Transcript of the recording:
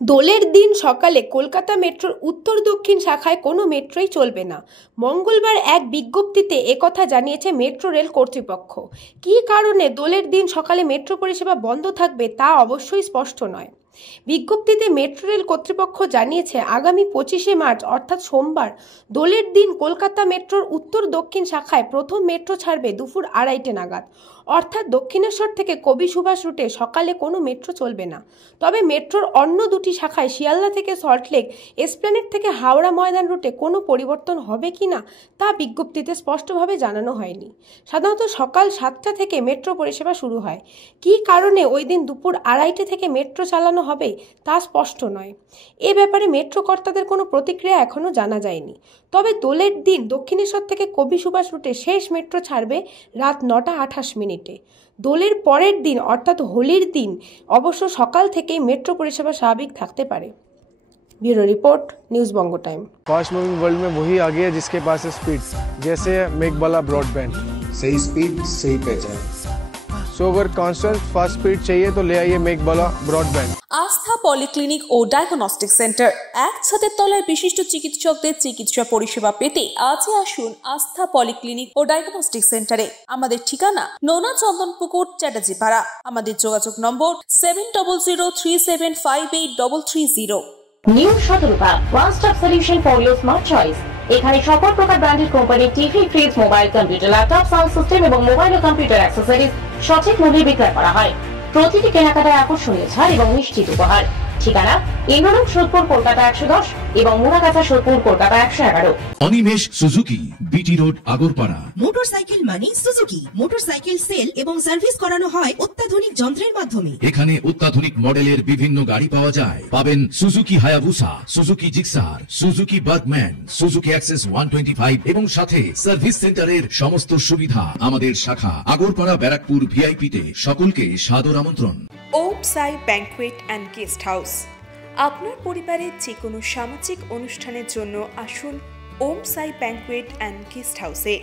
দোলের দিন সকালে কলকাতা মেট্রোর উত্তর দক্ষিণ শাখায় কোনো মেট্রোই চলবে না। মঙ্গলবার এক বিজ্ঞপ্তিতে একথা জানিয়েছে মেট্রো রেল কর্তৃপক্ষ। কী কারণে দোলের দিন সকালে মেট্রো পরিষেবা বন্ধ থাকবে তা অবশ্যই স্পষ্ট নয়। বিজ্ঞপ্তিতে মেট্রো রেল কর্তৃপক্ষ জানিয়েছে, আগামী 25শে মার্চ অর্থাৎ সোমবার দোলের দিন কলকাতা মেট্রোর উত্তর দক্ষিণ শাখায় প্রথম মেট্রো ছাড়বে দুপুর 2:30 নাগাদ। অর্থাৎ দক্ষিণেশ্বর থেকে কবি সুভাষ রুটে সকালে কোনো মেট্রো চলবে না। তবে মেট্রোর অন্য দুটি শাখায় শিয়ালদা থেকে সল্টলেক, এসপ্ল্যানেড থেকে হাওড়া ময়দান রুটে কোনো পরিবর্তন হবে কিনা তা বিজ্ঞপ্তিতে স্পষ্টভাবে জানানো হয়নি। সাধারণত সকাল 7টা থেকে মেট্রো পরিষেবা শুরু হয়। কী কারণে ওই দিন দুপুর 2:30 থেকে মেট্রো চালানো হবে তা স্পষ্ট নয়। এ ব্যাপারে মেট্রো কর্তাদের কোনো প্রতিক্রিয়া এখনও জানা যায়নি। তবে দোলের দিন দক্ষিণেশ্বর থেকে কবি সুভাষ রুটে শেষ মেট্রো ছাড়বে রাত 9:28 দোলের পরের দিন অর্থাৎ হোলির দিন অবশ্য সকাল থেকেই মেট্রো পরিষেবা স্বাভাবিক থাকতে পারে। Bureau report, news Bongo time. Fast moving world में वही आगे है जिसके पास है स्पीड, जैसे मेघबाला ब्रॉडबैंड। सही स्पीड सही पहचान। सो अगर कांस्टेंट फास्ट स्पीड चाहिए तो ले आइए मेघबाला ब्रॉडबैंड। আস্থা পলিক্লিনিক ও ডায়াগনস্টিক সেন্টার, এক ছাদের তলায় বিশিষ্ট চিকিৎসকদের চিকিৎসা পরিষেবা পেতে আজই আসুন আস্থা পলিক্লিনিক ও ডায়াগনস্টিক সেন্টারে। আমাদের ঠিকানা নোনা চন্দনপুকুর, চ্যাটার্জিপাড়া। আমাদের যোগাযোগ নম্বর 7003758330। নিউ সতর্কতা, one stop solution for your smart choice. এখানে সকল প্রকার ব্র্যান্ডেড কোম্পানির TV, fridge, mobile, computer, laptop, sound system এবং মোবাইল ও কম্পিউটার অ্যাক্সেসরিজ সঠিক মূল্যে বিক্রয় করা হয়। প্রতিটি কেনাকাটায় আকর্ষণীয় ছাড় এবং নিশ্চিত উপহার। ঠিকানা ইন্দ্রনগর, সোদপুর, কলকাতা 110 এবং Muragachha, Sodepur, Kolkata 111। Animesh Suzuki, BT road, Agarpara. Motorcycle মানে সুজুকি। মোটরসাইকেল সেল এবং সার্ভিস করানো হয় অত্যাধুনিক যন্ত্রের মাধ্যমে। এখানে অত্যাধুনিক মডেলের বিভিন্ন গাড়ি পাওয়া যায়। পাবেন Suzuki Hayabusa, Suzuki Gixxer, Suzuki Bergman, Suzuki access 125 এবং সাথে সার্ভিস সেন্টারের সমস্ত সুবিধা। আমাদের শাখা আগরপাড়া, ব্যারাকপুর ভিআইপি তে। সকলকে সাদর আমন্ত্রণ। ওম সাই ব্যাংকুয়েট অ্যান্ড গেস্ট হাউস। আপনার পরিবারের যে কোনো সামাজিক অনুষ্ঠানের জন্য আসুন ওম সাই ব্যাংকুয়েট অ্যান্ড গেস্ট হাউসে।